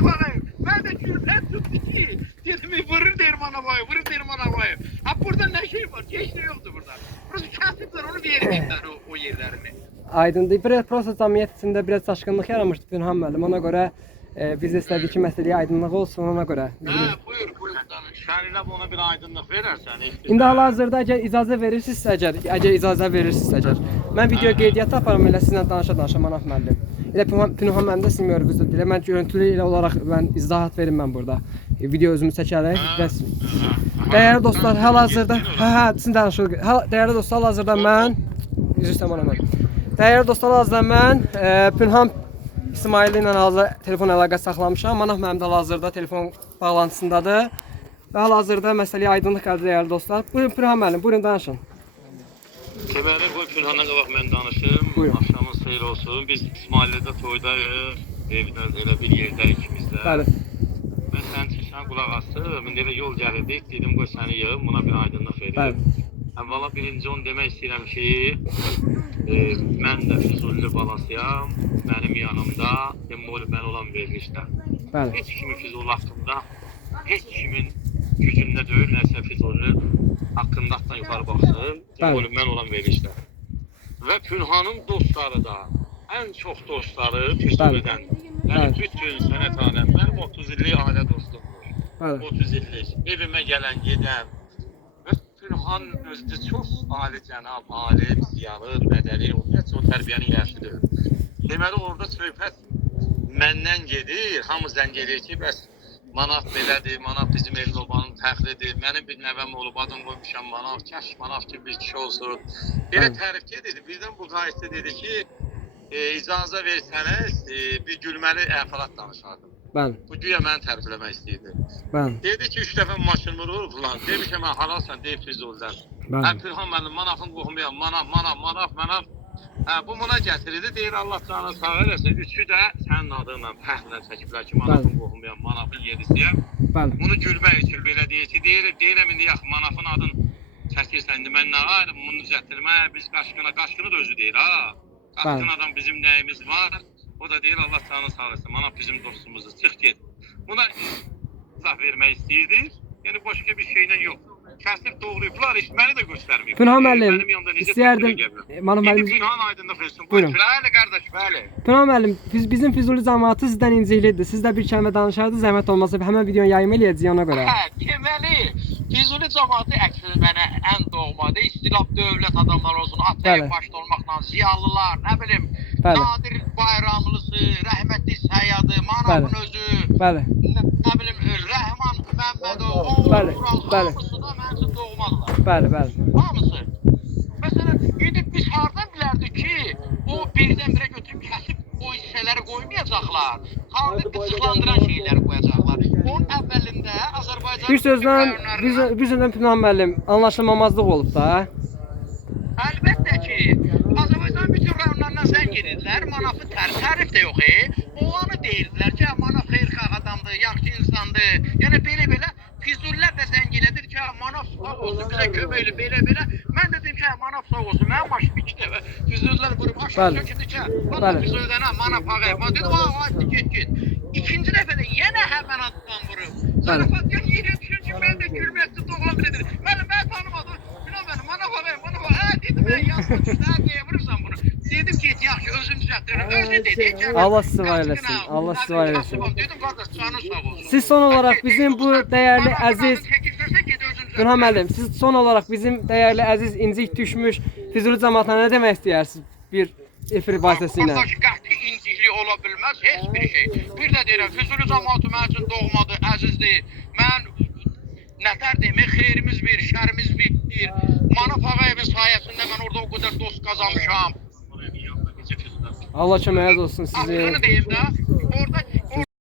Manaf ağayım. Ben de külfet tuttu ki. Dedim vurur derim Manaf ağayım. Vurur derim Manaf ağayım. Ha burada ne şey var? Hiç şey yoktu burada. Burası kasıplar onu vermeyecekler o yerlerini. Aydındır. Biraz proses cəmiyyət içində biraz çaşqınlıq yaranmışdı Pünhan müəllim. Ona görə biz istədik ki, məsələyə aydınlıq olsun ona görə. Ha buyur danış. Şərilə ona bir aydınlıq verərsən. İndi hal-hazırda əgər icazə verirsinizsə, əgər icazə verirsinizsə, mən video qeydiyyatı aparım elə sizinlə danışa Manaf müəllim. Elə Pünhan müəllim də sizin görübünüzdə deyil. Mən görüntülü ilə olaraq mən izahat verim mən burada. Video özümü çəkərək. Dəyərli dostlar, hal-hazırda sizin danışın. Dəyərli dostlar, hal-hazırda mən Dəyərli dostlar, hal-hazırda mən Pünhan İsmail ilə telefon əlaqəsi saxlamışam. Manaf müəllim də hal-hazırda telefon bağlantısındadır. Və hal-hazırda məsələyə aydınlıq gəldi dəyərli dostlar. Buyurun Pünhan müəllim, buyurun danışın. Deməli, qoy Pünhanla qabaq mən danışım. Axşamınız xeyir olsun. Biz İsmaildə toydayıq. Evdə elə bir yerdə ikimiz də. Bəli. Mən sənin çıxışan qulaq asım. İndi elə yol gəlirdik. Dedim qoy səni yığım, buna bir aydınlıq verim. Bəli. Əvvəla birinci onu demək istəyirəm ki, mən də Füzuli balasıyam. Mənim yanımda Demoğlu mən olan verilişdə. Bəli. Heç kimin Füzuli haqqında, heç kimin gücündə deyil, nəsə Füzuli haqqında yuxarı baxsın. Demoğlu mən olan verilişdə. Və Pünhanın dostları da, ən çox dostları Füzulidən. Yəni bütün sənət aləmlərim 30 illik ailə dostumdur. 30 illik. Evimə gələn, gedən. Pünhan özü çox alicənab, alim, ziyalı, mədəni, o tərbiyənin yaşıdır. Deməli, orada söhbət məndən gedir, hamı zəng edir ki, bəs Manaf belədir, Manaf bizim evli olmanın fəxridir, mənim bir nəvəm olub, adını qoymuşam Manaf, kaş Manaf kimi bir kişi olsun. Belə tərif gedirdi, birdən bu qayıtdı dedi ki, icazə versəniz, bir gülməli əhvalat danışardım. Bu güya məni tərifləmək istəyirdi. Dedi ki, 3 dəfə maşın vurur falan. Demiş ki, mən halalsan deyib Füzulidən. Pünhan mənim, Manafın qohumuyam, Manaf. Bu buna gətirirdi, deyir Allah canını sağ eləsin. Üçü də sənin adınla, fəxrlə çəkiblər ki, Manafın qohumuyam, Manafın yedisiyəm. Bunu gülmək üçün belə deyir ki, deyirəm indi yaxın Manafın adını çəkirsən, indi mən nə ayrım, bunu düzəltdirmə, biz qaşqını da özü deyir ha. Qaşqın adam bizim nəyimiz var. O da deyir Allah canını sağ eləsin, Manaf bizim dostumuzdur, çıx get. Buna izah vermək istəyirdi, yəni başqa bir şeylə yox. Kəsib doğrayıblar, məni də göstərməyib. Pünhan müəllim, istəyərdim. İndi Pünhan aydınlıq versin. Buyurun. Bəli qardaş, bəli. Pünhan müəllim, bizim Füzuli cəmiyyəti sizdən inciklidir. Siz də bir kəlmə danışardınız, zəhmət olmasa həmən videonu yayım eləyəcəyik ona görə. Deməli, Füzuli cəmiyyəti əksəri mənə ən doğmadır. İstilaf dövlət adamları olsun, Atayın başda olmaqla, ziyalılar, nə bilim, Nadir Bayramlısı, rəhmətli Səyadı, Manafın özü, nə bilim, Rəhman Məmmədov, Ural hamısı da mənim üçün doğmadılar. Bəli. Hamısı. Məsələn, indi biz hardan bilərdik ki, o birdən-birə götürüb kəsib o hissələri qoymayacaqlar. Harada qıcıqlandıran şeyləri qoyacaqlar. Onun əvvəlində Azərbaycan... Bir sözdən Pünhan müəllim, anlaşılmamazlıq olub da. Əlbəttə ki, Azərbaycan bütün rayonlarından zəng edirlər, Manafı tərif də yox. Olanı deyirdilər ki, Manaf xeyirxah adamdır, yaxşı insandır. Yəni belə-belə Füzulilər də zəng elədir ki, Manaf sağ olsun, bizə köməkli, belə-belə. Mən dedim ki, Manaf sağ olsun, mənim maşım 2 dəfə Füzulilər vurub aşağı çökürdü ki, Füzulidən Manaf ağayım. Dedim, get. İkinci dəfə də yenə həmən adından vurub. Zarafat yox, yerə düşür ki, mən də gülməkdir, doğan edir. Mən tanımadım, Manaf ağayım, dedim, mən yazma düşdü, niyə vurursan bunu? Dedim ki, yaxşı, özüm düzəltdirəm, özü dedi. Allah sizi var eləsin, Allah sizi var eləsin. Dedim, qardaş, canın sağ olsun. Siz son olaraq bizim bu dəyərli əziz Pünhan müəllim, siz son olaraq bizim dəyərli əziz incik düşmüş Füzuli cəmiyyətinə nə demək istəyirsiniz bir efir vasitəsilə? Qardaş, qəti inciklik ola bilməz, heç bir şey. Bir də deyirəm, Füzuli cəmiyyəti mənim üçün doğmadır, əzizdir. Mən nətər demək, xeyrimiz bir, şərimiz bir. Manaf ağayevin sayəsində mən orada o qədər dost qazanmışam. Allah köməyiniz olsun sizi. Aslını deyim də, orada